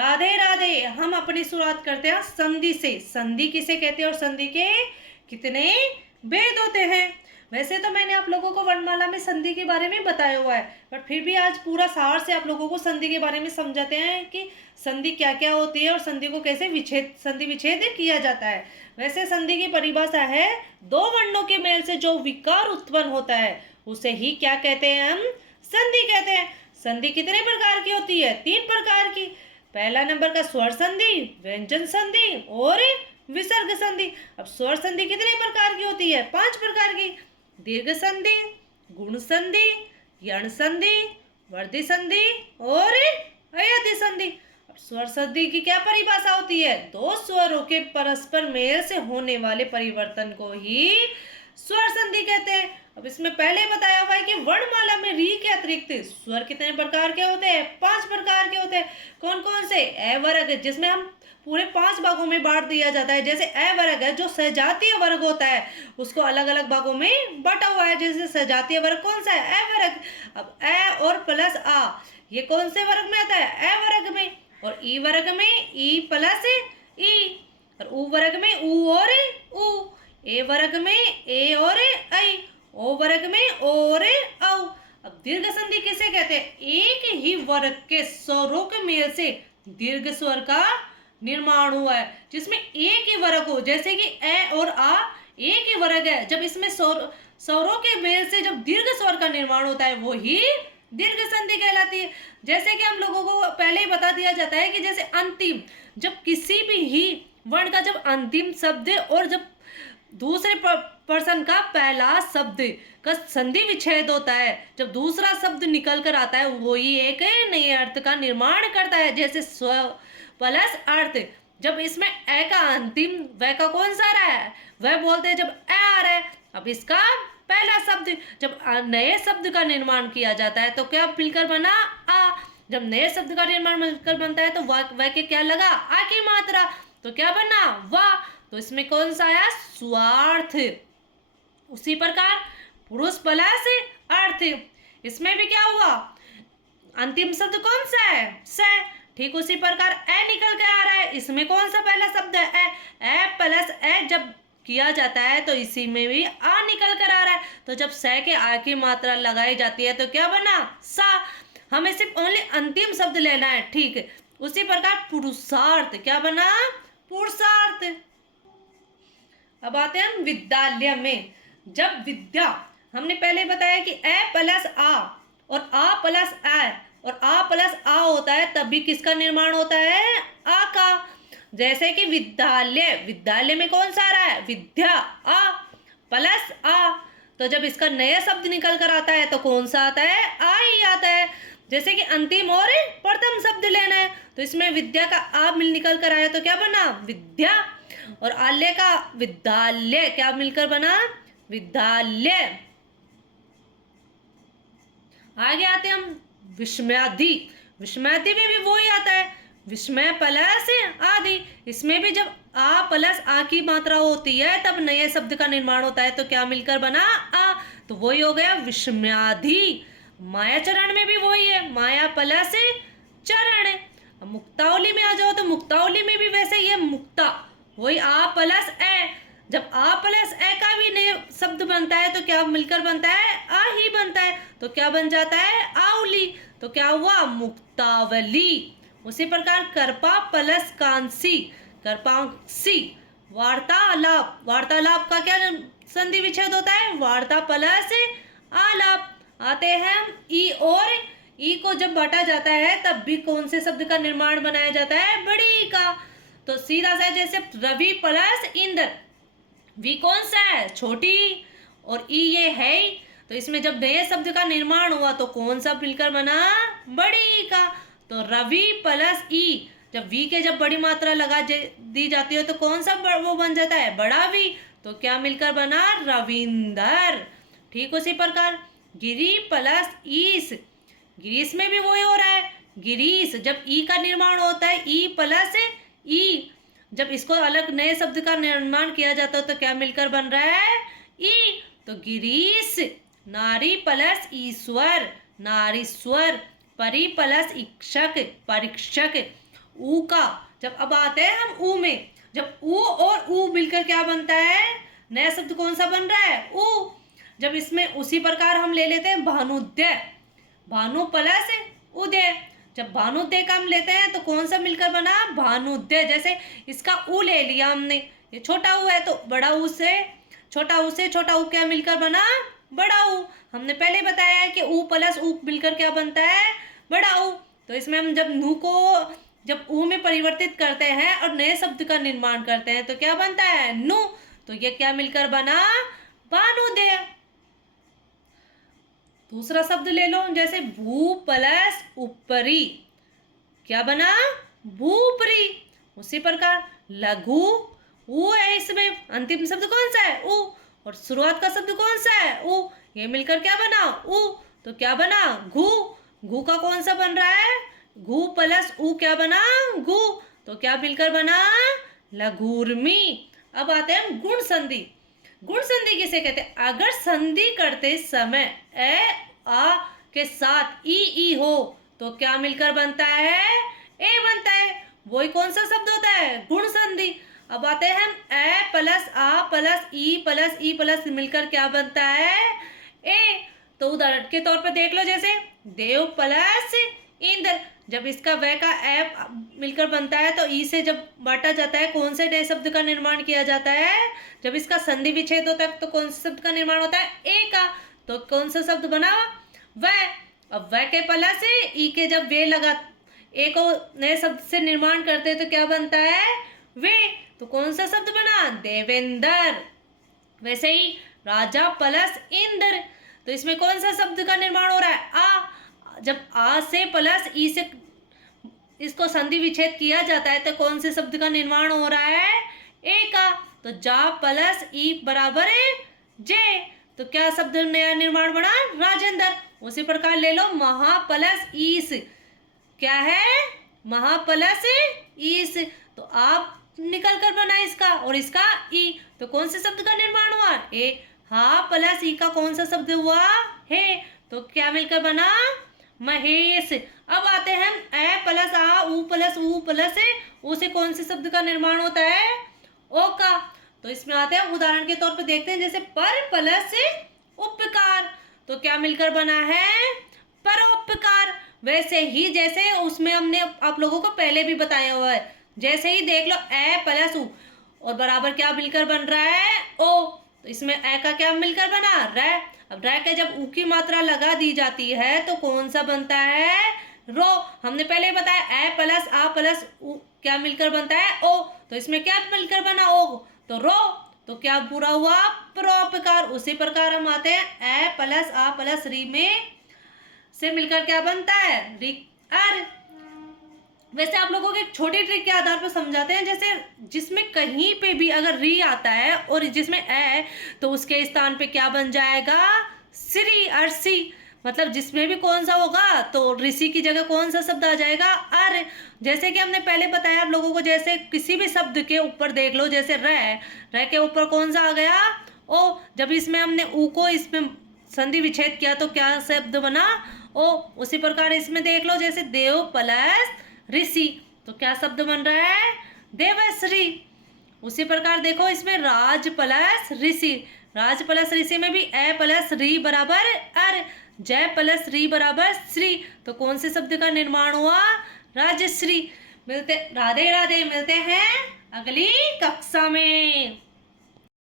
राधे राधे। हम अपनी शुरुआत करते हैं संधि से। संधि किसे कहते हैं और संधि के कितने भेद होते हैं। वैसे तो मैंने आप लोगों को वर्णमाला में संधि के बारे में बताया हुआ है, बट फिर भी आज पूरा सार से आप लोगों को संधि के बारे में समझाते हैं कि संधि क्या क्या होती है और संधि को कैसे संधि विच्छेद किया जाता है। वैसे संधि की परिभाषा है, दो वर्णों के मेल से जो विकार उत्पन्न होता है उसे ही क्या कहते हैं, हम संधि कहते हैं। संधि कितने प्रकार की होती है? 3 प्रकार की। पहला नंबर का स्वर संधि, व्यंजन संधि और विसर्ग संधि। अब स्वर संधि कितने प्रकार की होती है? 5 प्रकार की। दीर्घ संधि, गुण संधि, यण संधि, वर्धि संधि और अयधि संधि। अब स्वर संधि की क्या परिभाषा होती है? दो स्वरों के परस्पर मेल से होने वाले परिवर्तन को ही स्वर संधि कहते हैं। अब इसमें पहले बताया हुआ है कि वर्णमाला में री के अतिरिक्त स्वर कितने प्रकार के होते हैं? 5 प्रकार के होते हैं। कौन कौन से? अ वर्ग, जिसमें हम पूरे 5 भागों में बांट दिया जाता है। जैसे अ वर्ग है, जो सजातीय वर्ग होता है, उसको अलग अलग भागों में बांटा हुआ है। जैसे सजातीय वर्ग कौन सा है? अ वर्ग। अब अ और प्लस आ, ये कौन से वर्ग में आता है? अ वर्ग में। और ई वर्ग में ई प्लस ई, और उ वर्ग में उ और उ, ए वर्ग में ए और ऐ, ओ वर्ग में ओ और औ। अब दीर्घ संधि किसे कहते हैं? एक ही वर्ग के स्वरों के मेल से दीर्घ स्वर का निर्माण हुआ है, जिसमें एक ही वर्ग हो। जैसे कि ए और आ एक ही वर्ग है, जब इसमें स्वरों के मेल से जब दीर्घ स्वर का निर्माण होता है वो ही दीर्घ संधि कहलाती है। जैसे कि हम लोगों को पहले ही बता दिया जाता है कि जैसे अंतिम, जब किसी भी ही वर्ण का जब अंतिम शब्द और जब दूसरे पर्सन का पहला शब्द का संधि विच्छेद होता है, जब दूसरा शब्द निकल कर आता है वो ही एक नए अर्थ का निर्माण करता है। जैसे स्व प्लस अर्थ, जब इसमें ए का अंतिम वह का कौन सा रहा है, वह बोलते हैं जब ए आ रहा है। अब इसका पहला शब्द, जब नए शब्द का निर्माण किया जाता है तो क्या मिलकर बना? आ। जब नए शब्द का निर्माण मिलकर बनता है तो वह के क्या लगा? आ की मात्रा, तो क्या बना? वाह। तो इसमें कौन सा आया? स्वार्थ। उसी प्रकार पुरुष प्लस अर्थ, इसमें भी क्या हुआ? अंतिम शब्द कौन सा है? स। ठीक उसी प्रकार ए निकल के आ रहा है, इसमें कौन सा पहला शब्द है? ए। ए प्लस ए जब किया जाता है तो इसी में भी आ निकल कर आ रहा है। तो जब स के आ की मात्रा लगाई जाती है तो क्या बना? सा। हमें सिर्फ ओनली अंतिम शब्द लेना है। ठीक उसी प्रकार पुरुषार्थ, क्या बना? पुरुषार्थ। अब आते हैं हम विद्यालय में। जब विद्या, हमने पहले बताया कि ए प्लस आ और आ प्लस ए और आ प्लस आ होता है, तब भी किसका निर्माण होता है? आ का। जैसे कि विद्यालय, विद्यालय में कौन सा आ रहा है? विद्या, आ प्लस आ, तो जब इसका नया शब्द निकल कर आता है तो कौन सा आता है? आ ही आता है। जैसे कि अंतिम और प्रथम शब्द लेना है तो इसमें विद्या का आ मिल निकल कर आया तो क्या बना? विद्या। और आल्य का विद्यालय क्या मिलकर बना? विद्यालय। आगे आते हम विस्मयादि। विस्मयादि में भी वही आता है, विस्मय प्लस आदि। इसमें भी जब आ प्लस आ की मात्रा होती है तब नए शब्द का निर्माण होता है तो क्या मिलकर बना? आ। तो वही हो गया विस्मयादि। माया चरण में भी वही है, माया प्लस चरण। अब मुक्तावली में आ जाओ तो मुक्तावली में भी वैसे ही है, मुक्ता, वही आ प्लस ए। जब आ प्लस ए का भी नए शब्द बनता है तो क्या मिलकर बनता है? आ ही बनता है। तो क्या बन जाता है? आवली। तो क्या हुआ? मुक्तावली। उसी प्रकार कर्पा प्लस कांसी, कर्पांसी। वार्तालाप, वार्तालाप का क्या संधि विच्छेद होता है? वार्ता प्लस आलाप। आते हैं ई, और ई को जब बांटा जाता है तब भी कौन से शब्द का निर्माण बनाया जाता है? बड़ी का। तो सीधा सा जैसे रवि प्लस इंद्र, वी कौन सा है? छोटी, और ई ये है। तो इसमें जब नए शब्द का निर्माण हुआ तो कौन सा मिलकर बना? बड़ी का। तो रवि प्लस ई, जब वी के जब बड़ी मात्रा लगा दी जाती है तो कौन सा वो बन जाता है? बड़ा वी। तो क्या मिलकर बना? रविंदर। ठीक उसी प्रकार गिरी प्लस ईस, गिरीश में भी वही हो रहा है, गिरीश। जब ई का निर्माण होता है, ई प्लस ई, जब इसको अलग नए शब्द का निर्माण किया जाता है तो क्या मिलकर बन रहा है? ई। तो गिरीश। नारी प्लस ईश्वर, नारीश्वर। परी प्लस इक्षक, परीक्षक। ऊ का, जब अब आते हैं हम ऊ में, जब ऊ और ऊ मिलकर क्या बनता है, नया शब्द कौन सा बन रहा है, ऊ। जब इसमें उसी प्रकार हम ले लेते हैं भानुद्य, भानु प्लस उदय, जब भानुद्य का हम लेते हैं तो कौन सा मिलकर बना, भानुद्य। जैसे इसका ऊ ले लिया हमने, ये छोटा ऊ है तो बड़ा ऊ से छोटा ऊ क्या मिलकर बना, बड़ा ऊ। हमने पहले बताया है कि ऊ प्लस ऊ मिलकर क्या बनता है, बड़ा ऊ। तो इसमें हम जब नू को जब ऊ में परिवर्तित करते हैं और नए शब्द का निर्माण करते हैं तो क्या बनता है, नु। तो ये क्या मिलकर बना, भानुदय। दूसरा शब्द ले लो, जैसे भू प्लस ऊपरी, क्या बना, भूपरी। उसी प्रकार लघु, ऊ है इसमें, अंतिम शब्द कौन सा है, ऊ, और शुरुआत का शब्द कौन सा है, ऊ। ये मिलकर क्या बना, ऊ। तो क्या बना, घू। घू का कौन सा बन रहा है, घू प्लस ऊ क्या बना, घू। तो क्या मिलकर बना, लघुर्मी। अब आते हैं हम गुण संधि। गुण संधि किसे कहते हैं, अगर संधि करते समय ए आ के साथ ई हो तो क्या मिलकर बनता है, ए बनता है। वही कौन सा शब्द होता है, गुण संधि। अब आते हैं हम ए प्लस आ प्लस ई प्लस मिलकर क्या बनता है, ए। तो उदाहरण के तौर पे देख लो, जैसे देव प्लस इंद्र, जब इसका व का ए मिलकर बनता है तो ई से जब बांटा जाता है कौन से नए शब्द का निर्माण किया जाता है, जब इसका संधि विच्छेद होता है तो कौन से शब्द का निर्माण होता है, ए का। तो कौन सा शब्द बना, व। अब व के प्लस ई के जब वे लगा, ए को नए शब्द से निर्माण करते हैं तो क्या बनता है, वे। तो कौन सा शब्द बना, देवेंद्र। वैसे ही राजा प्लस इंद्र, तो इसमें कौन सा शब्द का निर्माण हो रहा है, आ। जब आ से प्लस ई से इसको संधि विच्छेद किया जाता है तो कौन से शब्द का निर्माण हो रहा है, ए का। तो जा प्लस ई बराबर है जे, तो क्या शब्द नया निर्माण बना, राजेंद्र। उसी प्रकार ले लो महा प्लस ईस, क्या है, महा प्लस ईस। तो आप निकल कर बना इसका और इसका ई, तो कौन से शब्द का निर्माण हुआ, ए। हा प्लस ई का कौन सा शब्द हुआ, हे। तो क्या मिलकर बना, महेश। अब आते हैं हम ए प्लस आ ऊ प्लस ऊ से कौन से शब्द का निर्माण होता है, ओ का। तो इसमें आते हैं उदाहरण के तौर पे देखते हैं, जैसे पर प्लस उपकार, तो क्या मिलकर बना है, परोपकार। वैसे ही जैसे उसमें हमने आप लोगों को पहले भी बताया हुआ है, जैसे ही देख लो ए प्लस ऊ और बराबर क्या मिलकर बन रहा है, ओ। तो इसमें ए का क्या मिलकर बना, रै। अब रै के जब ऊ की मात्रा लगा दी जाती है तो कौन सा बनता है, रो। हमने पहले बताया ए प्लस आ प्लस ऊ क्या मिलकर बनता है, ओ। तो इसमें क्या मिलकर बना, ओ। तो रो। तो क्या पूरा हुआ, परोपकार। उसी प्रकार हम आते हैं ए प्लस आ प्लस री में से मिलकर क्या बनता है, री अर। वैसे आप लोगों को एक छोटी ट्रिक के आधार पर समझाते हैं, जैसे जिसमें कहीं पे भी अगर री आता है और जिसमें ए तो उसके स्थान पे क्या बन जाएगा, श्री, अर्सी। मतलब जिसमें भी कौन सा होगा तो ऋषि की जगह कौन सा शब्द आ जाएगा, अर। जैसे कि हमने पहले बताया आप लोगों को, जैसे किसी भी शब्द के ऊपर देख लो, जैसे रै के ऊपर कौन सा आ गया, ओ। जब इसमें हमने ऊ को इसमें संधि विच्छेद किया तो क्या शब्द बना, ओ। उसी प्रकार इसमें देख लो, जैसे देव प्लस ऋषि, तो क्या शब्द बन रहा है, देवश्री। उसी प्रकार देखो इसमें राज प्लस ऋषि, राज प्लस ऋषि में भी ए प्लस री बराबर अर, जय प्लस री बराबर श्री। तो कौन से शब्द का निर्माण हुआ, राजश्री। मिलते, राधे राधे, मिलते हैं अगली कक्षा में।